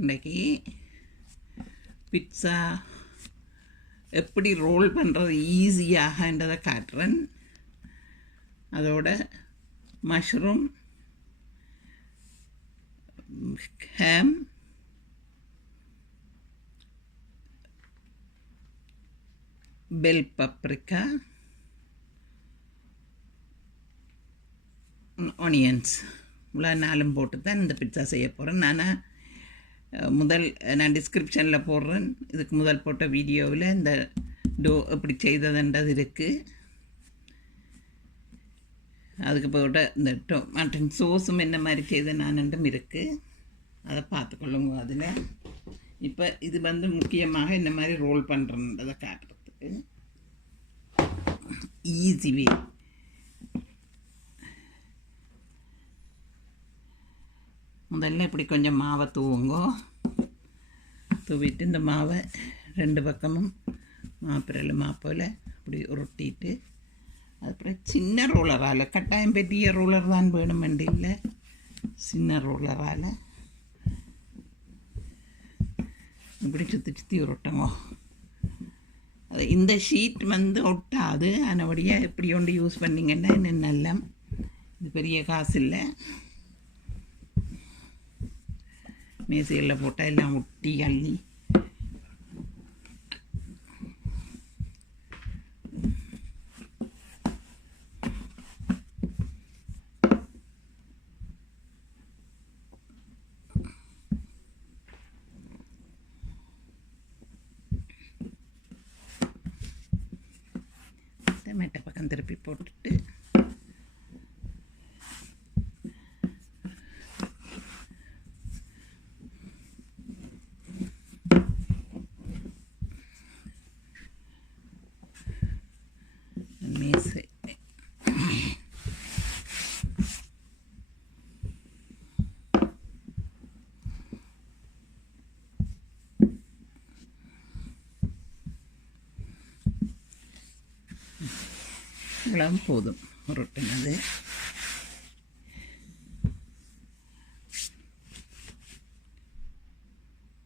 இன்றைக்கி பிட்ஸா எப்படி ரோல் பண்ணுறது ஈஸியாகன்றதை காட்டுறேன். அதோட mushroom, ham, bell paprika, onions இவ்வளோ நாலும் போட்டு தான் இந்த பிட்ஸா செய்ய போகிறேன். நான் டிஸ்கிரிப்ஷனில் போடுறேன். இதுக்கு முதல் போட்ட வீடியோவில் இந்த டோ எப்படி செய்ததுன்றது இருக்குது. அதுக்கு போட்ட இந்த மட்டன் சோஸும் என்ன மாதிரி செய்த நானும் இருக்குது, அதை பார்த்துக்கொள்ளுங்க. அதில் இப்போ இது முக்கியமாக என்ன மாதிரி ரோல் பண்ணுறன்றதை காட்டுறதுக்கு ஈஸி வே. முதல்ல இப்படி கொஞ்சம் மாவை தூவிட்டு இந்த மாவை ரெண்டு பக்கமும் மாப்போல் இப்படி உருட்டிட்டு, அதுக்கப்புறம் சின்ன ரோலரால், கட்டாயம் பெரிய ரோலர் தான் வேணுமெண்டு இல்லை, சின்ன ரோலரால் இப்படி சுற்றி உருட்டுங்க. அது இந்த ஷீட் ஒட்டாது. ஆனபடியாக எப்படி ஒன்று யூஸ் பண்ணிங்கன்னா இன்னும் நல்லா. இது பெரிய காசு இல்லை. மேசையில் போட்டால் எல்லாம் ஒட்டி அள்ளி மெட்டை பக்கம் திருப்பி போட்டுட்டு மேசை இவ்வளவு போதும் உருட்டினது.